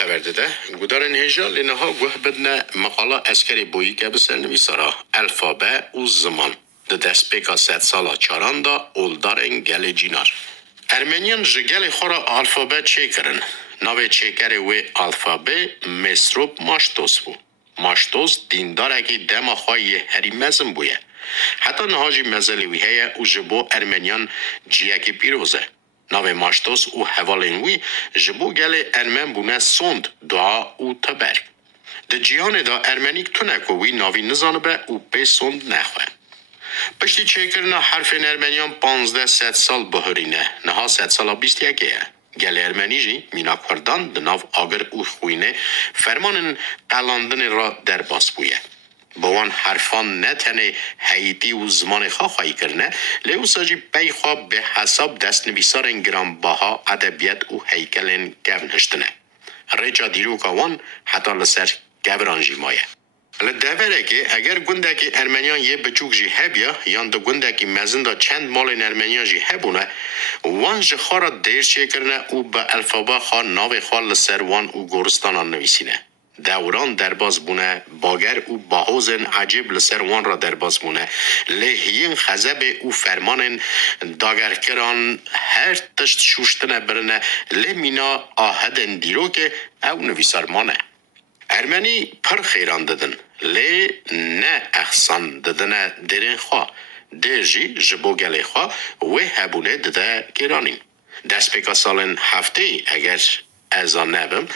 خبر داده گودار نهجا لنها گوه بدن مقاله اسکری بویی که بسر نویسارا الفابه و زمان ده دست پیکا 100 سالا چاران دا اولدارن گل جینار ارمنیان جگل خورا الفابه چه کرن؟ ناوی چه کره وی الفابه مصروب ماشتوس بو ماشتوس دیندار اگه دم خواهی هری مزم بویه حتی نهاجی مزلی هیه و جبو ارمنیان جیاکی پیروزه ناوی ماشتوس او حوالینوی جبو گل ارمن بونه سوند دعا او تبرگ ده جیان دا ارمنیک تو نکووی ناوی نزانه به او پی سوند نخواه پشتی چه کرنا حرف ارمنیان 1500 سال بهرینه نها 100 سالا 21 گل ارمنی جی مینا کردان ده ناو آگر او خوینه فرمان قلاندن را در باس بویه بوان حرفان نتنه حیدی و زمان خواهی کرنه لیو ساجی پی خواه به حساب دست نویسارن گرام باها ادبیت و هیکلن گون هشتنه ریجا دیروکاوان حتی لسر گورانجی مایه لدهوره که اگر گنده که ارمنیان یه بچوک جی هبیا یان دو گنده که مزن دا چند مال ارمنیان جی هبونه وان جی خارا دیر چه کرنه او به الفابا خواه ناوی خواه لسر وان او گورستانان نویسینه دوران درباز بونه باگر او باهوزن عجیب لسر وان را درباز بونه لحیین خزب او فرمان داگرکران هر تشت شوشتنه برنه لمینا آهدن دیرو که او نویسارمانه ارمنی پر خیران دادن لی نه احسان دادن درین خواه درجی جبو گلی خواه و هبونه داده گرانین دست پیکا سالن هفته اگر ازان نبم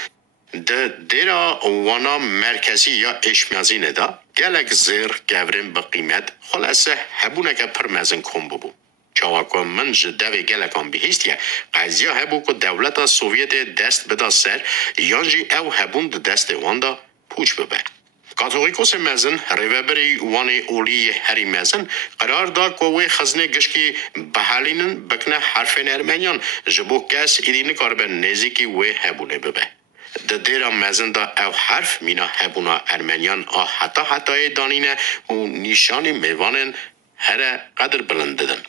ده دیرا وانا مرکزی یا اشمیازی ندا گلک زیر گورین با قیمت خلاصه هبونه که پر مزن کن ببو چاواکو من جدوی گلکان بهیستیه قضیه هبو که دولت سوویت دست بدا سر یانجی او هبون ده دست واندا پوچ ببه کاتولیکوس مزن ریوبری وانی اولی هری مزن قرار دا کوی خزنه گشکی بحالینن بکنه حرف ارمنیان جبو کس ایدین کاربه نزیکی وی هبونه ببه ده دیرا مزن دا او حرف مینا هبونا ارمنیان حتی دانینه و نیشانی میوانن هر قدر بلند ددن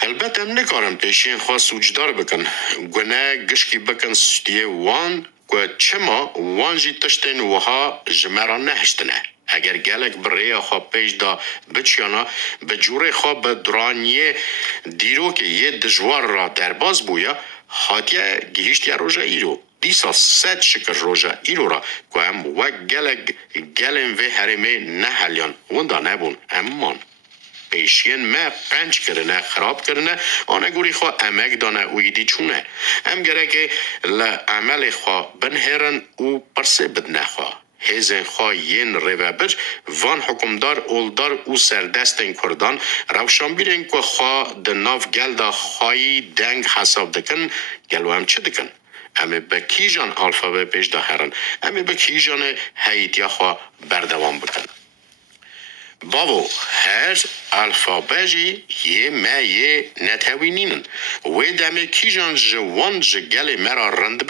البته هم نکارم پیشین خواه سوجدار بکن گونه گشکی بکن ستیه وان که چما وان جی تشتین وها جمران نهشتنه اگر گلک بره خواه پیش دا بچیانا به جوره خواه به درانیه دیرو که یه دجوار را درباز بویا حاتیه گیشتیا روژا ایرو دیسا 100 شکر روژا ایرو را که هم وک گلن و هرمه نهلیان وندا نبون امان پیشین ما پنج کرنه خراب کرنه آنه گوری خواه امک دانه اویدی چونه هم گره که لعمل خواه بنهرن او پرسه بد نخواه هزن خواه ین روابر وان حکمدار اولدار او سردستن کردان روشان بیرن که خواه دناف گل دا خواهی دنگ حساب دکن گلو هم چه دکن امی به کی جان الفابه پیش دا هرن امی به کی جان حیدیا خواه بردوام بکن بابو هر الفابه جی یه نتوینینن و دمه کی جان جوان جگل مرا رند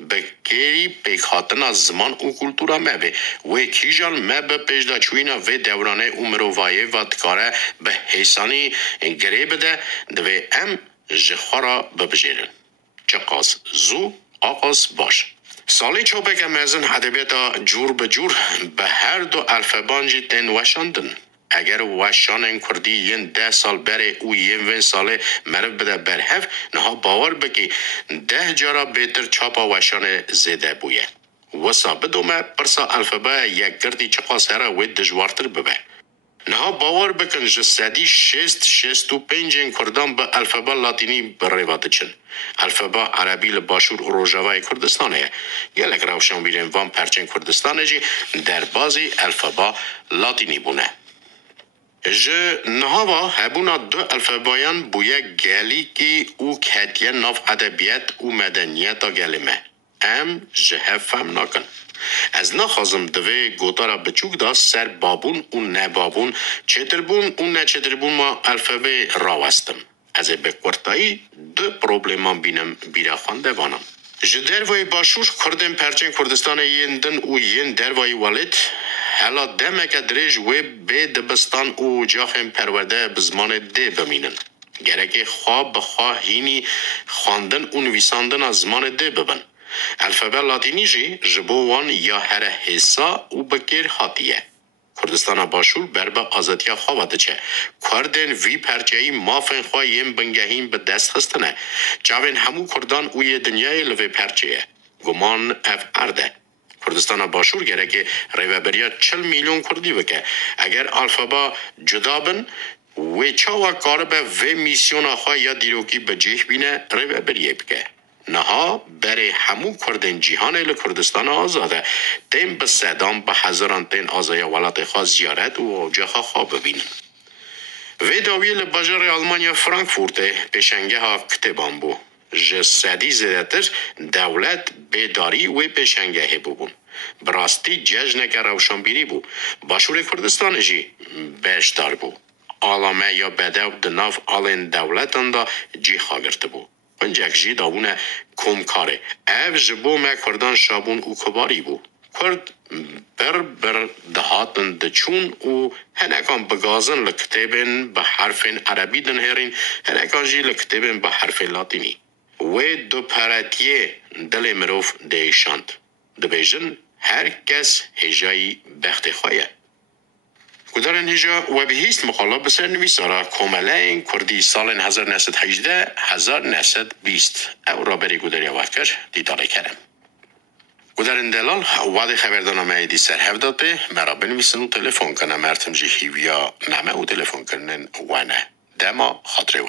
به کی پیکاتنا زمان و کلتورا مبه و کی جان مبه پیشدا چوینا و دورانه عمروایه و دکاره به حسانی گره بده دوی ام جخورا ببجیرن چقاس زو آقاس باش سالی چوبه که مزن ادبیاتا جور به جور به هر دو الفبانجی تن وشاندن اگر وشان کردی ین 10 سال بره او ین 20 ساله مرف بده برهف نها باور بکی 10 جارا بهتر چاپا وشان زیده بویه وسا بدومه پرسا الفبا یک گردی چقا سره و دجوارتر ببه نها باور بکن جسدی 65 کردان به الفبا لاتینی بریواده چن الفبا عربی لباشور روژاوای کردستانه گلک روشان بیرین وان پرچن کردستانه جی در بازی الفبا لاتینی بونه نهاوا هبونا دو الفبایان بویه گلی که او کهتیه ناف ادبیت و مدنیت گلمه ام جهفم نکن از نخوازم دوی گوتارا بچوک دا سر بابون و نبابون چتربون و نچتربون ما الفبه راوستم از بکورتایی دو پروبلیمان بینم بیره خوانده وانم جدروی باشوش کردن پرچن کردستان یندن و ین دروی والد حالا دمک دریج و به دبستان و جاخم پرورده بزمان ده بمینن گرک خواب بخواه هینی خواندن و نویساندن از زمان ده ببن الفبه لاتینی جی جبوان یا هر حسا و بکر هاتیه. کردستان باشور بربه آزادیا خواهد چه. کردن وی پرچهی مافن خواهیم بنگهیم به دست خستنه. جاوین همو کردان اوی دنیای لوی پرچهه. گمان اف ارده. کردستان باشور گره که ریوبریا 40 میلیون کردی بکه. اگر الفبا جدا بن و چاوا کار به و میسیون آخوا یا دیروکی بجیح بینه ریوبریه بکه. نها برای همو کردن جهان ایل کردستان آزاده تیم به سدام به هزاران تین آزای ولات خواست زیارت و اوجه خواه ببینن. و داویل بجار آلمانیا فرانکفورت پیشنگه ها کتبان بو. جسدی زدتر دولت بیداری و پیشنگه ببون. براستی جشنک روشنبیری بو. باشور کردستان جی بیشتر بو. آلامه یا بدو دناف آلین دولتان دا جی خاگرت بو. انجک جی داونه کمکاره. او جبو ما کردان شابون او کباری بو. کرد بر دهاتن دچون و هنکان بگازن لکتبن به حرف عربی دنهرین هنکان جی لکتبن به حرف لاتینی. و دو پراتیه دل مروف دیشاند. دبیجن هر کس هجایی بخت خواهی. کدارن هجا و به هیست مقاله بسر نویسارا کاملا کردی سال 1918 1920 او را بری کداری وقتکر دیداله کرم. کدارن دلال وعد خبردانامه دی سر هفداده مرا بنویسن و تلفن کنم مرتم جی هیویا نمه و تلفن کنن و نه دما خاطره و